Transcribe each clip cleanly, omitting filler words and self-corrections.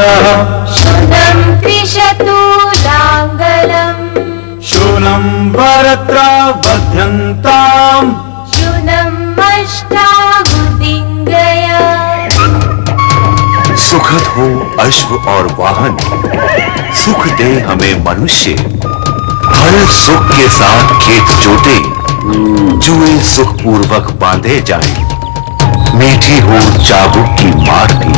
शूरः शूनं त्रिशतु लाङ्गलम् शूनं वरत्र बध्यन्ताम् शूनम् अष्टाहुतिङ्गया। सुखद हो अश्व और वाहन, सुख दे हमें मनुष्य। हर सुख के साथ खेत जोते, जुए सुख पूर्वक बांधे जाए। मीठी हो चाबुक की मार भी।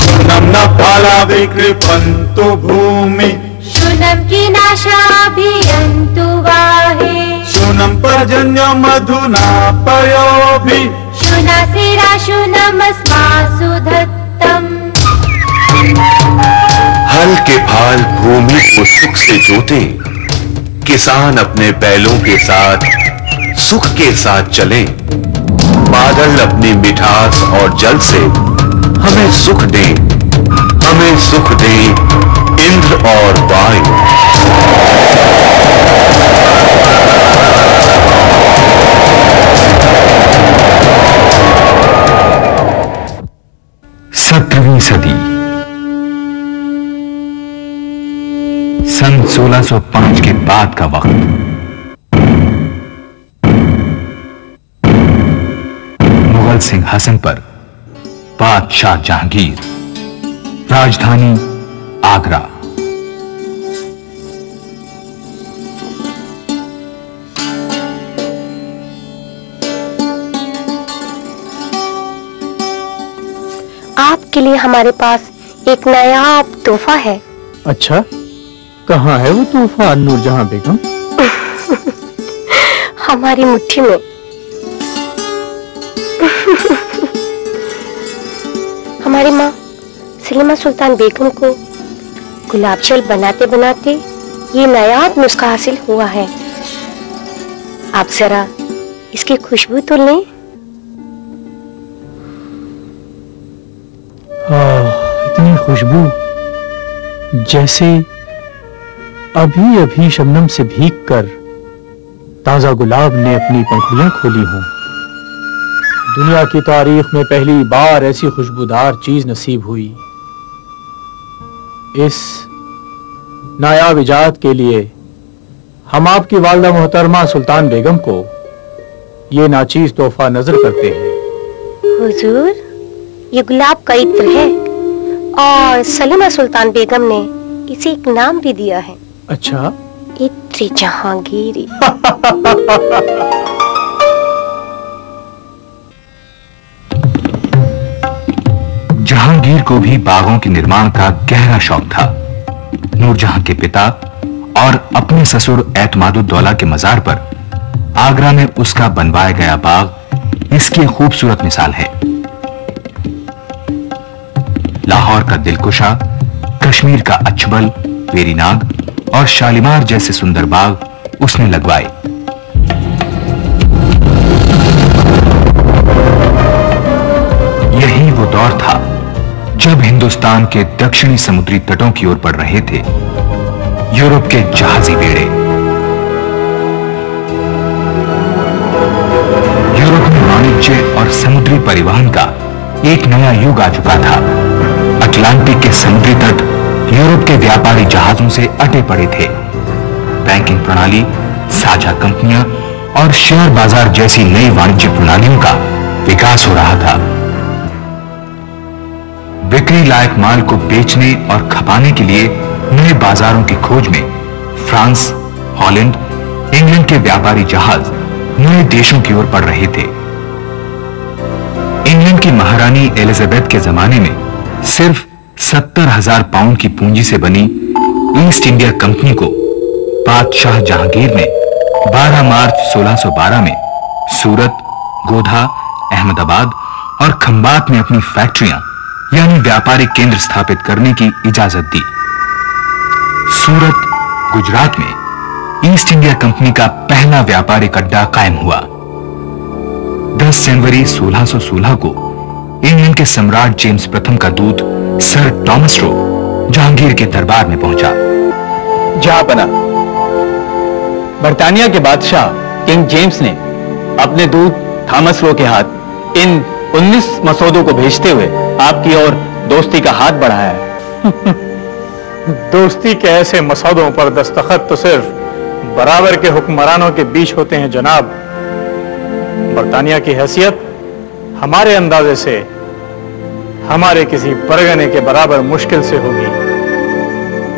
शूनं न फला विकृपन्तु भूमि शूनं कीनाशाभियन्तु वाहे शूनं पर्जन्य मधुना पयोभि शूनासिरा शूनमस्मासु दत्तम्। हल के फाल भूमि को सुख से जोते, किसान अपने बैलों के साथ सुख के साथ चले। बादल अपनी मिठास और जल से हमें सुख दे, हमें सुख दे इंद्र और वायु। सत्रहवीं सदी सन 1605 के बाद का वक्त। मुगल सिंहासन पर बादशाह जहांगीर, राजधानी आगरा। आपके लिए हमारे पास एक नायाब तोहफा है। अच्छा, कहाँ है वो तोहफा नूरजहां बेगम? हमारी मुट्ठी में। हमारी माँ सलीमा सुल्तान बेगम को गुलाब जल बनाते बनाते ये नायाब नुस्खा हासिल हुआ है। आप जरा इसकी खुशबू तो लें। इतनी खुशबू जैसे अभी अभी शबनम से भीगकर ताजा गुलाब ने अपनी पंखुड़ियां खोली हों। दुनिया की तारीख में पहली बार ऐसी खुशबूदार चीज नसीब हुई। इस नायाब इजाद के लिए हम आपकी वालिदा मोहतरमा सुल्तान बेगम को ये नाचीज तोहफा नजर करते हैं। हुजूर, ये गुलाब का इत्र है और सलीमा सुल्तान बेगम ने इसे एक नाम भी दिया है। अच्छा, इत्र जहांगीरी। जहांगीर को भी बागों के निर्माण का गहरा शौक था। नूरजहां के पिता और अपने ससुर एतमादुद्दौला के मजार पर आगरा में उसका बनवाया गया बाग इसकी एक खूबसूरत मिसाल है। लाहौर का दिलकुशा, कश्मीर का अच्छबल, वेरीनाग और शालीमार जैसे सुंदर बाग उसने लगवाए। यही वो दौर था जब हिंदुस्तान के दक्षिणी समुद्री तटों की ओर बढ़ रहे थे यूरोप के जहाजी बेड़े। यूरोप में वाणिज्य और समुद्री परिवहन का एक नया युग आ चुका था। अटलांटिक के समुद्री तट यूरोप के व्यापारी जहाजों से अटे पड़े थे। बैंकिंग प्रणाली, साझा कंपनियां और शेयर बाजार जैसी नई वाणिज्य प्रणालियों का विकास हो रहा था। बिक्री लायक माल को बेचने और खपाने के लिए नए बाजारों की खोज में फ्रांस, हॉलैंड, इंग्लैंड के व्यापारी जहाज नए देशों की ओर बढ़ रहे थे। इंग्लैंड की महारानी एलिजाबेथ के जमाने में सिर्फ 70,000 पाउंड की पूंजी से बनी ईस्ट इंडिया कंपनी को बादशाह जहांगीर ने 12 मार्च 1612 में सूरत, गोधा, अहमदाबाद और खंबात में अपनी फैक्ट्रियां यानी व्यापारिक केंद्र स्थापित करने की इजाजत दी। सूरत, गुजरात में ईस्ट इंडिया कंपनी का पहला व्यापारिक अड्डा कायम हुआ। 10 जनवरी 1616 को इंग्लैंड के सम्राट जेम्स प्रथम का दूत सर टॉमस रो जहांगीर के दरबार में पहुंचा। जहांपना, बर्तानिया के बादशाह किंग जेम्स ने अपने दूत थॉमस रो के हाथ इन 19 मसौदों को भेजते हुए आपकी ओर दोस्ती का हाथ बढ़ाया है। दोस्ती के ऐसे मसौदों पर दस्तखत तो सिर्फ बराबर के हुक्मरानों के बीच होते हैं जनाब। बरतानिया की हैसियत हमारे अंदाजे से हमारे किसी परगने के बराबर मुश्किल से होगी।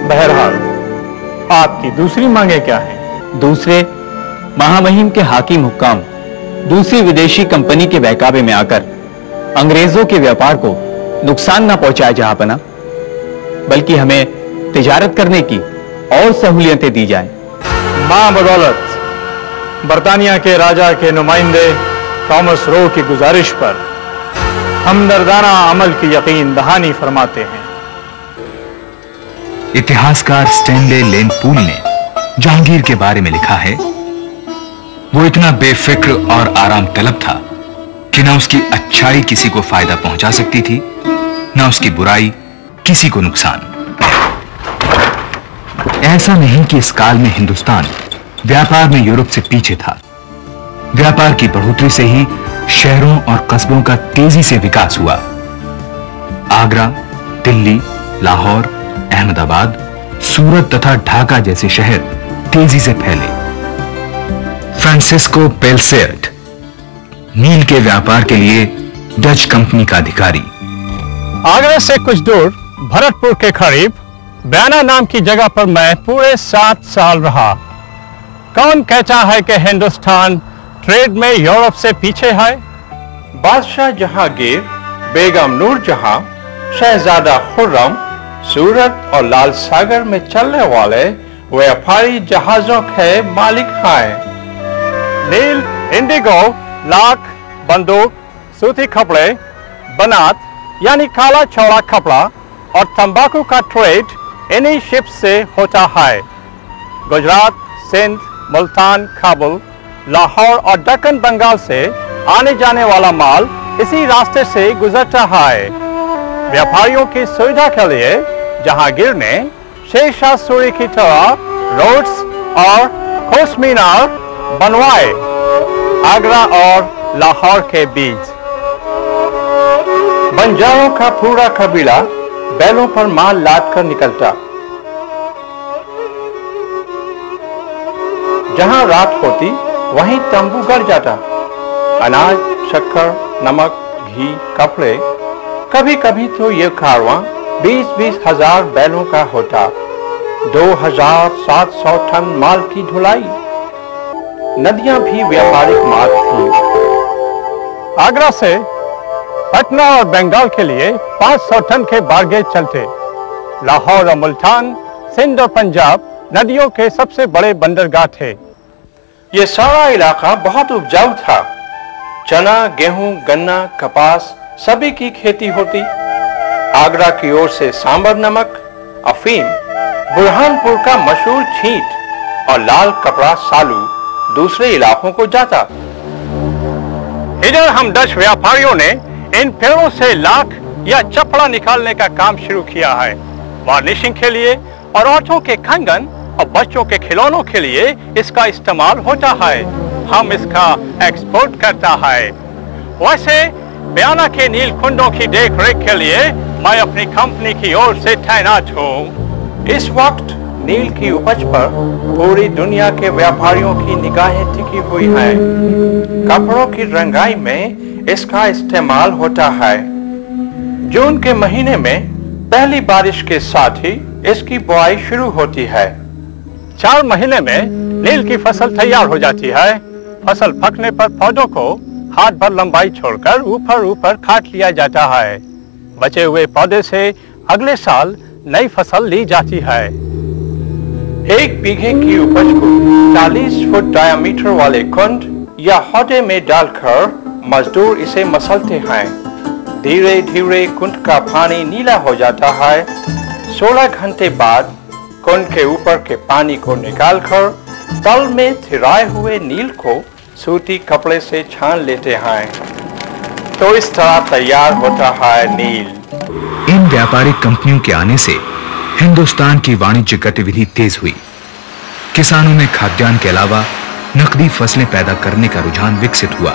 बहरहाल आपकी दूसरी मांगे क्या हैं? दूसरे महामहिम के हाकिम हुक्काम दूसरी विदेशी कंपनी के बहकावे में आकर अंग्रेजों के व्यापार को नुकसान ना पहुंचाए जहांपना, बल्कि हमें तिजारत करने की और सहूलियतें दी जाएं। मां बदौलत बरतानिया के राजा के नुमाइंदे थॉमस रो की गुजारिश पर हमदर्दाना अमल की यकीन दहानी फरमाते हैं। इतिहासकार स्टैनले लेन पूल ने जहांगीर के बारे में लिखा है, वो इतना बेफिक्र और आराम तलब था कि न उसकी अच्छाई किसी को फायदा पहुंचा सकती थी, न उसकी बुराई किसी को नुकसान। ऐसा नहीं कि इस काल में हिंदुस्तान व्यापार में यूरोप से पीछे था। व्यापार की बढ़ोतरी से ही शहरों और कस्बों का तेजी से विकास हुआ। आगरा, दिल्ली, लाहौर, अहमदाबाद, सूरत तथा ढाका जैसे शहर तेजी से फैले। फ्रांसिस्को पेलसेट नील के व्यापार के लिए डच कंपनी का अधिकारी। आगरा से कुछ दूर भरतपुर के करीब बयाना नाम की जगह पर मैं पूरे 7 साल रहा। कौन कहता है कि हिंदुस्तान ट्रेड में यूरोप से पीछे है? बादशाह जहांगीर, बेगम नूर जहां, शहजादा खुर्रम सूरत और लाल सागर में चलने वाले व्यापारी जहाजों के मालिक हैं। नील, इंडिगो, लाख, बंदूक, सूती कपड़े, बनात यानी काला चौड़ा कपड़ा और तंबाकू का ट्रेड इन्हीं शिप से होता है। गुजरात, सिंध, मुल्तान, काबुल, लाहौर और दक्कन बंगाल से आने जाने वाला माल इसी रास्ते से गुजरता है। व्यापारियों की सुविधा के लिए जहांगीर ने शेर शाह सूरी की तरह रोड्स और खोस मीनार बनवाए आगरा और लाहौर के बीच। बंजारों का पूरा कबीला बैलों पर माल लाद कर निकलता। जहां रात होती वहीं तंबू गड़ जाता। अनाज, शक्कर, नमक, घी, कपड़े, कभी कभी तो ये कारवां 20-20 हजार बैलों का होता। 2700 टन माल की ढुलाई। नदियां भी व्यापारिक मार्ग थी। आगरा से पटना और बंगाल के लिए 500 टन के बारगेज चलते। लाहौर और मुल्तान, सिंध और पंजाब नदियों के सबसे बड़े बंदरगाह थे। ये सारा इलाका बहुत उपजाऊ था। चना, गेहूं, गन्ना, कपास सभी की खेती होती। आगरा की ओर से सांबर नमक, अफीम, बुरहानपुर का मशहूर छींट और लाल कपड़ा सालू दूसरे इलाकों को जाता। इधर हम डच व्यापारियों ने इन पेड़ों से लाख या चपड़ा निकालने का काम शुरू किया है। वार्निशिंग के लिए और औरतों के कंगन और बच्चों के खिलौनों के लिए इसका इस्तेमाल होता है। हम इसका एक्सपोर्ट करता है। वैसे बयाना के नील कुंडों की देख रेख के लिए मैं अपनी कंपनी की ओर से तैनात हूँ। इस वक्त नील की उपज पर पूरी दुनिया के व्यापारियों की निगाहें टिकी हुई हैं। कपड़ों की रंगाई में इसका इस्तेमाल होता है। जून के महीने में पहली बारिश के साथ ही इसकी बुआई शुरू होती है। 4 महीने में नील की फसल तैयार हो जाती है। फसल पकने पर पौधों को हाथ भर लंबाई छोड़कर ऊपर काट लिया जाता है। बचे हुए पौधे से अगले साल नई फसल ली जाती है। 1 बीघे की उपज को 40 फुट डायामीटर वाले कुंड या हौदे में डालकर मजदूर इसे मसलते हैं। धीरे धीरे कुंड का पानी नीला हो जाता है। 16 घंटे बाद कुंड के ऊपर के पानी को निकालकर तल में थिराए हुए नील को सूती कपड़े से छान लेते हैं। तो इस तरह तैयार होता है नील। इन व्यापारिक कंपनियों के आने से हिंदुस्तान की वाणिज्य गतिविधि तेज हुई। किसानों में खाद्यान्न के अलावा नकदी फसलें पैदा करने का रुझान विकसित हुआ।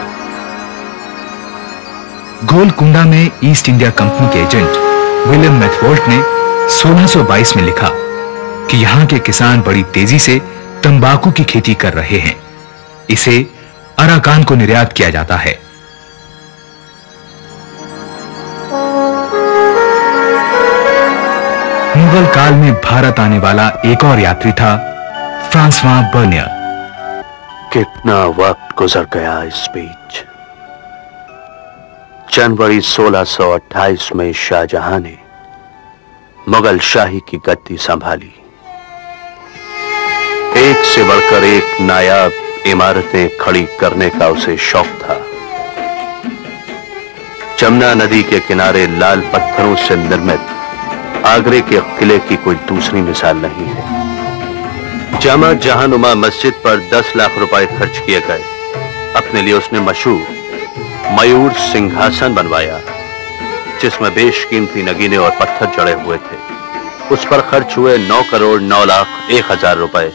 गोलकुंडा में ईस्ट इंडिया कंपनी के एजेंट विलियम मैथवॉल्ट ने 1622 में लिखा कि यहां के किसान बड़ी तेजी से तंबाकू की खेती कर रहे हैं। इसे अराकान को निर्यात किया जाता है। मुगल काल में भारत आने वाला एक और यात्री था फ्रांसवा बर्नियर। कितना वक्त गुजर गया इस बीच। जनवरी 1628 में शाहजहां ने मुगल शाही की गद्दी संभाली। एक से बढ़कर एक नायाब इमारतें खड़ी करने का उसे शौक था। जमुना नदी के किनारे लाल पत्थरों से निर्मित आगरे के किले की कोई दूसरी मिसाल नहीं है। जामा जहानुमा मस्जिद पर 10 लाख रुपए खर्च किए गए। अपने लिए उसने मशहूर मयूर सिंहासन बनवाया, जिसमें बेशकीमती नगीने और पत्थर जड़े हुए थे। उस पर खर्च हुए 9,09,01,000 रुपए।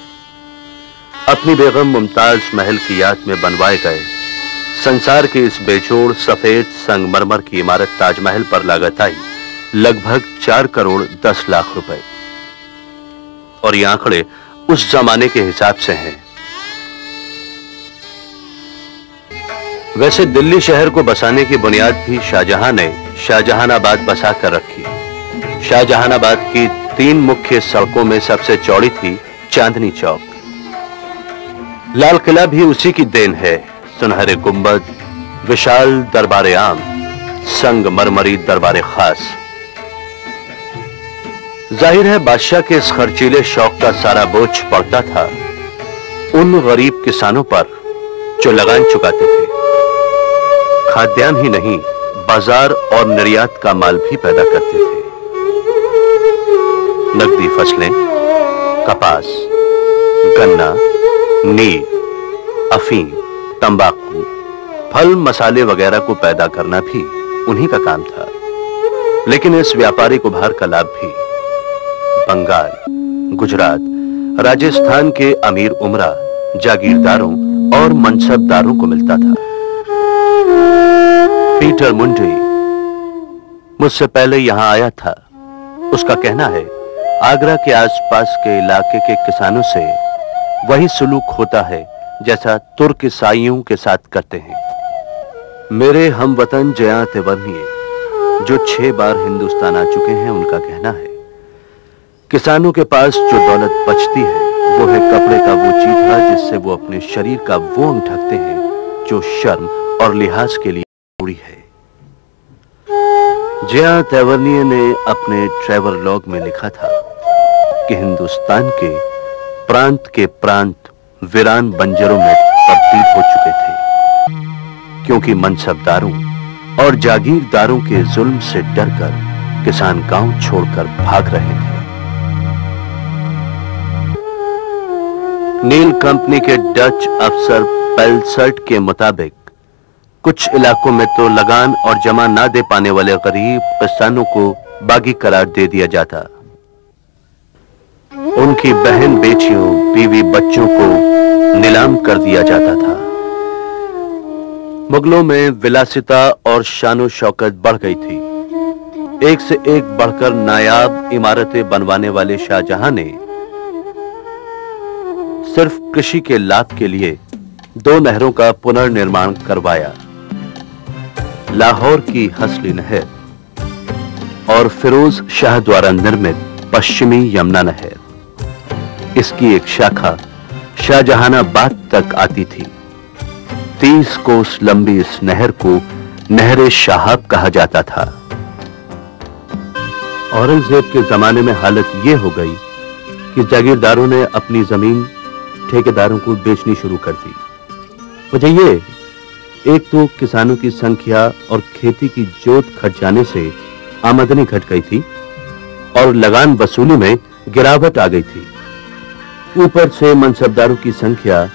अपनी बेगम मुमताज महल की याद में बनवाए गए संसार की इस बेजोड़ सफेद संगमरमर की इमारत ताजमहल पर लागत आई लगभग 4,10,00,000 रुपए। और ये आंकड़े उस जमाने के हिसाब से हैं। वैसे दिल्ली शहर को बसाने की बुनियाद भी शाहजहां ने शाहजहानाबाद बसा कर रखी। शाहजहानाबाद की 3 मुख्य सड़कों में सबसे चौड़ी थी चांदनी चौक। लाल किला भी उसी की देन है। सुनहरे गुंबद, विशाल दरबारे आम, संगमरमरी दरबारे खास। जाहिर है बादशाह के इस खर्चीले शौक का सारा बोझ पड़ता था उन गरीब किसानों पर जो लगान चुकाते थे। खाद्यान्न ही नहीं, बाजार और निर्यात का माल भी पैदा करते थे। नकदी फसलें, कपास, गन्ना, नील, अफीम, तंबाकू, फल मसाले वगैरह को पैदा करना भी उन्हीं का काम था। लेकिन इस व्यापारिक उभार का लाभ भी बंगाल, गुजरात, राजस्थान के अमीर उमरा, जागीरदारों और मनसबदारों को मिलता था। पीटर मुंडी मुझसे पहले यहां आया था। उसका कहना है आगरा के आसपास के इलाके के किसानों से वही सुलूक होता है जैसा तुर्क ईसाइयों के साथ करते हैं। मेरे हमवतन जया तेवर्निये जो 6 बार हिंदुस्तान आ चुके हैं, उनका कहना है किसानों के पास जो दौलत बचती है वो है कपड़े का वो चीथा जिससे वो अपने शरीर का वो अंग ढकते हैं जो शर्म और लिहाज के लिए जरूरी है। जया तेवर्निये ने अपने ट्रैवल लॉग में लिखा था कि हिंदुस्तान के प्रांत वीरान बंजरों में तब्दील हो चुके थे, क्योंकि मनसबदारों और जागीरदारों के जुल्म से डरकर किसान गांव छोड़कर भाग रहे थे। नील कंपनी के डच अफसर पेल्सर्ट के मुताबिक कुछ इलाकों में तो लगान और जमा ना दे पाने वाले गरीब किसानों को बागी करार दे दिया जाता। उनकी बहन बेटियों, बीवी बच्चों को नीलाम कर दिया जाता था। मुगलों में विलासिता और शानो शौकत बढ़ गई थी। एक से एक बढ़कर नायाब इमारतें बनवाने वाले शाहजहां ने सिर्फ कृषि के लाभ के लिए 2 नहरों का पुनर्निर्माण करवाया, लाहौर की हसली नहर और फिरोज शाह द्वारा निर्मित पश्चिमी यमुना नहर। इसकी एक शाखा शाहजहानाबाद तक आती थी। 30 कोस लंबी इस नहर को नहरे शाहाब कहा जाता था। औरंगजेब के जमाने में हालत यह हो गई कि जागीरदारों ने अपनी जमीन ठेकेदारों को बेचनी शुरू कर दी। वजह यह, एक तो किसानों की संख्या और खेती की जोत घट जाने से आमदनी घट गई थी और लगान वसूली में गिरावट आ गई थी। ऊपर से मनसबदारों की संख्या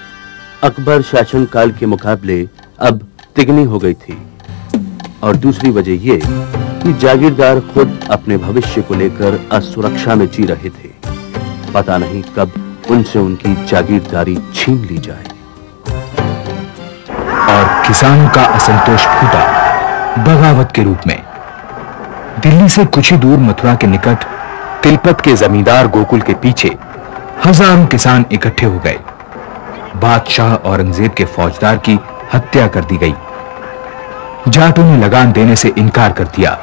अकबर शासनकाल के मुकाबले अब तिगनी हो गई थी। और दूसरी वजह यह कि जागीरदार खुद अपने भविष्य को लेकर असुरक्षा में जी रहे थे। पता नहीं कब उनसे उनकी जागीरदारी छीन ली जाए। और किसानों का असंतोष फूटा बगावत के रूप में। दिल्ली से कुछ ही दूर मथुरा के निकट तिलपत के जमींदार गोकुल के पीछे हजारों किसान इकट्ठे हो गए। बादशाह औरंगजेब के फौजदार की हत्या कर दी गई। जाटों ने लगान देने से इनकार कर दिया।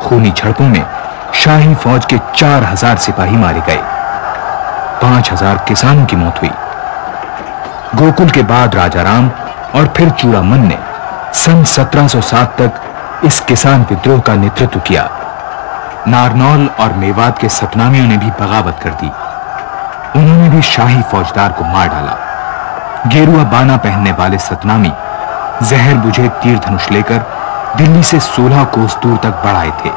खूनी झड़पों में शाही फौज के 4000 सिपाही मारे गए। 5000 किसानों की मौत हुई। गोकुल के बाद राजाराम और फिर चूड़ामन ने सन 1707 तक इस किसान विद्रोह का नेतृत्व किया। नारनौल और मेवात के सतनामियों ने भी बगावत कर दी। उन्होंने भी शाही फौजदार को मार डाला। गेरुआ बाना पहनने वाले सतनामी जहर बुझे तीर धनुष लेकर दिल्ली से 16 कोस दूर तक बढ़ आए थे।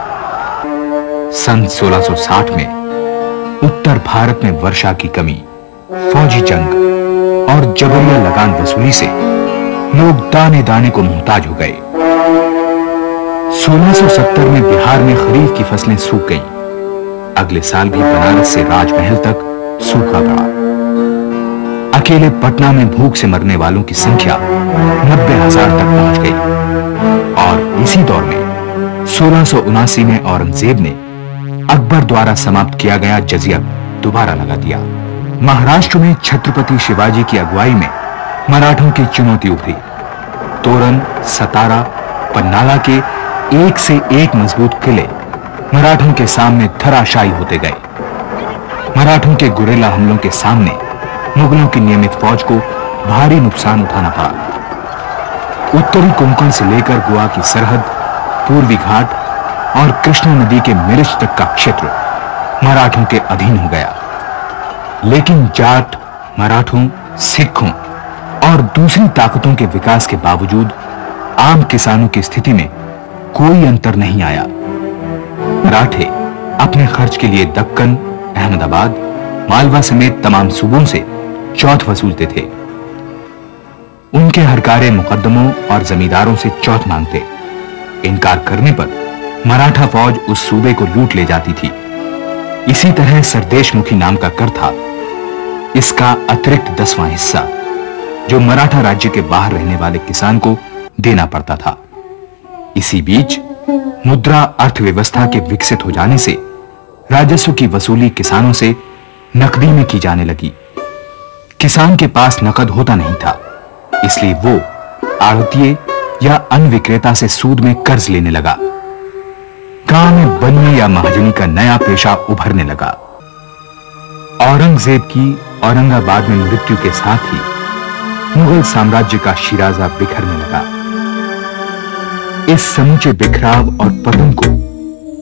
सन 1660 में उत्तर भारत में वर्षा की कमी, फौजी जंग और जबरिया लगान वसूली से लोग दाने दाने को मुहताज हो गए। 1670 में बिहार में खरीफ की फसलें सूख गईं। अगले साल भी बनारस से राजमहल तक सूखा पड़ा। अकेले पटना में भूख से मरने वालों की संख्या 90,000 तक पहुंच गई। और इसी दौर में 1679 में औरंगजेब ने अकबर द्वारा समाप्त किया गया जजिया दोबारा लगा दिया। महाराष्ट्र में छत्रपति शिवाजी की अगुवाई में मराठों की चुनौती उभरी। तोरण, सतारा, पन्नाला के एक से एक मजबूत किले मराठों के सामने धराशायी होते गए। मराठों के गुरिल्ला हमलों के सामने मुगलों की नियमित फौज को भारी नुकसान उठाना पड़ा। उत्तरी कोंकण से लेकर गोवा की सरहद, पूर्वी घाट और कृष्णा नदी के मिर्च तक का क्षेत्र मराठों के अधीन हो गया। लेकिन जाट, मराठों, सिखों और दूसरी ताकतों के विकास के बावजूद आम किसानों की स्थिति में कोई अंतर नहीं आया। मराठे अपने खर्च के लिए दक्कन, अहमदाबाद, मालवा समेत तमाम सूबों से चौथ वसूलते थे। उनके हरकारे मुकद्दमों और जमींदारों से चौथ मांगते। इनकार करने पर मराठा फौज उस सूबे को लूट ले जाती थी। इसी तरह सरदेशमुखी नाम का कर था। इसका अतिरिक्त 10वां हिस्सा जो मराठा राज्य के बाहर रहने वाले किसान को देना पड़ता था। इसी बीच मुद्रा अर्थव्यवस्था के विकसित हो जाने से राजस्व की वसूली किसानों से नकदी में की जाने लगी। किसान के पास नकद होता नहीं था, इसलिए वो आड़तिये या अन्य विक्रेता से सूद में कर्ज लेने लगा। गांव में बनिए या महाजनी का नया पेशा उभरने लगा। औरंगजेब की औरंगाबाद में मृत्यु के साथ ही मुगल साम्राज्य का शिराजा बिखरने लगा। इस समूचे बिखराव और पतन को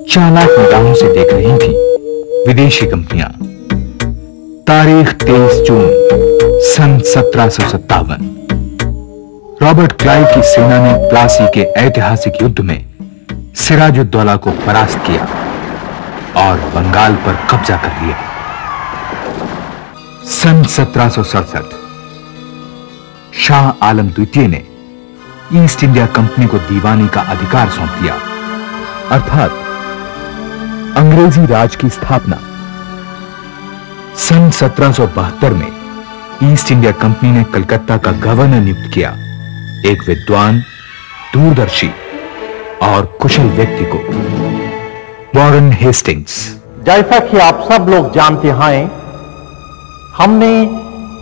चालाक निगाहों से देख रही थी विदेशी कंपनियां। तारीख 23 जून सन 1757। रॉबर्ट क्लाइव की सेना ने प्लासी के ऐतिहासिक युद्ध में सिराजुद्दौला को परास्त किया और बंगाल पर कब्जा कर लिया। सन 1767 शाह आलम द्वितीय ने ईस्ट इंडिया कंपनी को दीवानी का अधिकार सौंप दिया, अर्थात अंग्रेजी राज की स्थापना। सन 1772 में ईस्ट इंडिया कंपनी ने कलकत्ता का गवर्नर नियुक्त किया, एक विद्वान, दूरदर्शी और कुशल व्यक्ति को, वॉरेन हेस्टिंग्स। जैसा कि आप सब लोग जानते हैं, हमने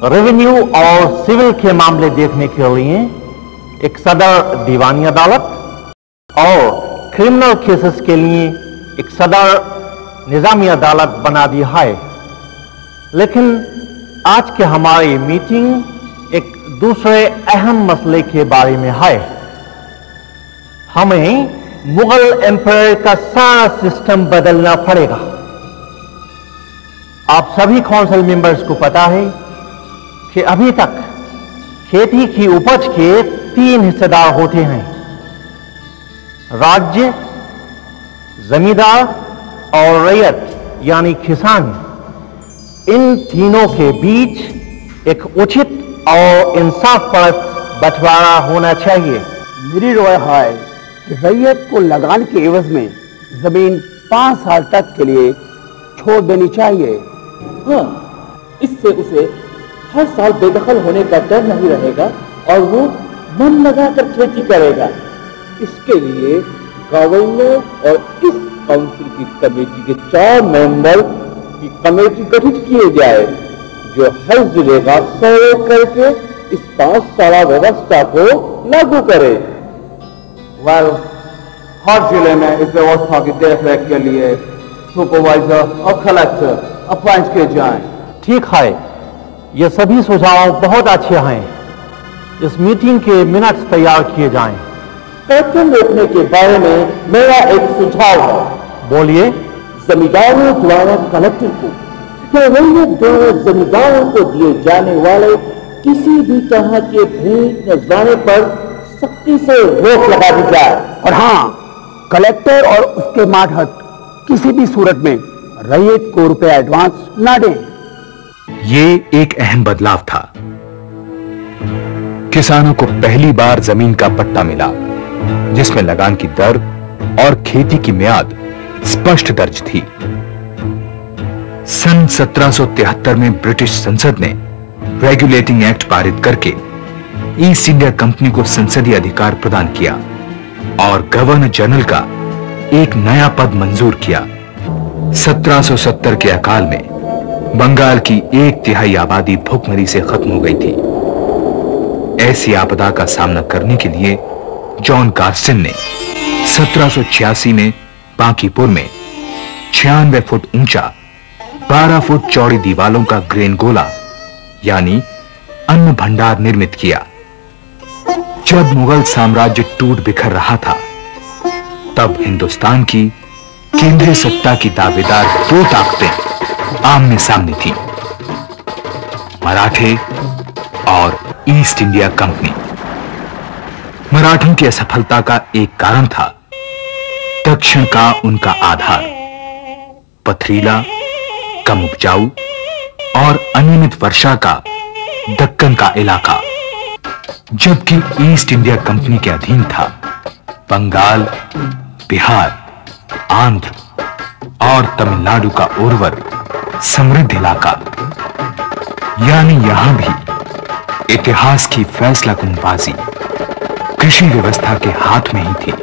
रेवेन्यू और सिविल के मामले देखने के लिए एक सदर दीवानी अदालत और क्रिमिनल केसेस के लिए एक सदर निजामी अदालत बना दी है। लेकिन आज के हमारी मीटिंग एक दूसरे अहम मसले के बारे में है। हमें मुगल एम्पायर का सारा सिस्टम बदलना पड़ेगा। आप सभी काउंसिल मेंबर्स को पता है कि अभी तक खेती की उपज के 3 हिस्सेदार होते हैं, राज्य, जमींदार और रैयत यानी किसान। इन तीनों के बीच एक उचित और इंसाफपरस्त बंटवारा होना चाहिए। मेरी राय है कि रैयत को लगान के एवज में जमीन 5 साल तक के लिए छोड़ देनी चाहिए। हाँ, इससे उसे हर साल बेदखल होने का डर नहीं रहेगा और वो मन लगाकर खेती करेगा। इसके लिए गवर्नर और इस काउंसिल की कमेटी के 4 मेंबर की कमेटी गठित किए जाए जो हर जिले का सर्वे करके इस 5 साला व्यवस्था को लागू करे। हर जिले में इस व्यवस्था की देखरेख के लिए सुपरवाइजर और कलेक्टर अपॉइंट किए जाएं। ठीक है, ये सभी सुझाव बहुत अच्छे हैं। इस मीटिंग के मिनट्स तैयार किए जाएं। पैटर्न रोकने के बारे में मेरा एक सुझाव है। बोलिए। जमींदारों द्वारा कलेक्टर को या रैयत द्वारा जमींदारों को दिए जाने वाले किसी भी तरह के भेंट नजराने पर सख्ती से रोक लगा दी जाए। और हाँ, कलेक्टर और उसके मातहत किसी भी सूरत में रैयत को रुपए एडवांस ना दें। ये एक अहम बदलाव था। किसानों को पहली बार जमीन का पट्टा मिला जिसमें लगान की दर और खेती की मियाद स्पष्ट दर्ज थी। सन 1773 में ब्रिटिश संसद ने रेगुलेटिंग एक्ट पारित करके ईस्ट इंडिया कंपनी को संसदीय अधिकार प्रदान किया और गवर्नर जनरल का एक नया पद मंजूर किया। 1770 के अकाल में बंगाल की 1/3 आबादी भूखमरी से खत्म हो गई थी। ऐसी आपदा का सामना करने के लिए जॉन कार्सन ने 1786 में बांकीपुर में 96 फुट ऊंचा 12 फुट चौड़ी दीवालों का ग्रेन गोला यानी अन्न भंडार निर्मित किया। जब मुगल साम्राज्य टूट बिखर रहा था तब हिंदुस्तान की केंद्रीय सत्ता की दावेदार 2 ताकतें आमने सामने थीं, मराठे और ईस्ट इंडिया कंपनी। मराठों की असफलता का एक कारण था दक्षिण का उनका आधार, पथरीला, कम उपजाऊ और अनियमित वर्षा का दक्कन का इलाका, जबकि ईस्ट इंडिया कंपनी के अधीन था बंगाल, बिहार, आंध्र और तमिलनाडु का उर्वर समृद्ध इलाका। यानी यहां भी इतिहास की फैसला कुनबाजी कृषि व्यवस्था के हाथ में ही थी।